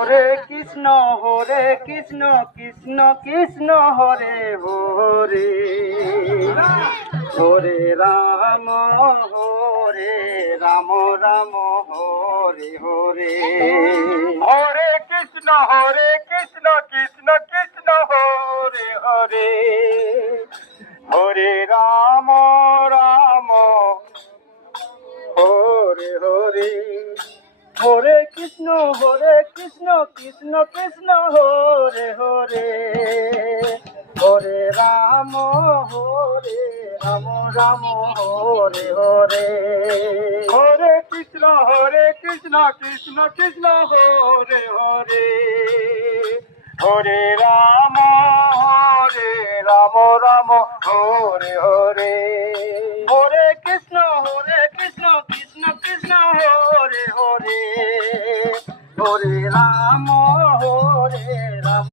Hare Krishna Krishna Krishna Hare Hare Hare Ram Ram Hare Hare Hare Krishna Krishna Krishna Hare Hare Hare Ram Ram Hare Hare Hare Krishna Krishna Krishna Hare Hare Hare Ram Ram Hare Hare Hare Krishna Krishna Krishna Hare Hare Hare Ram Ram Hare Hare Hare Krishna Krishna Krishna Hare Hare Hare Ram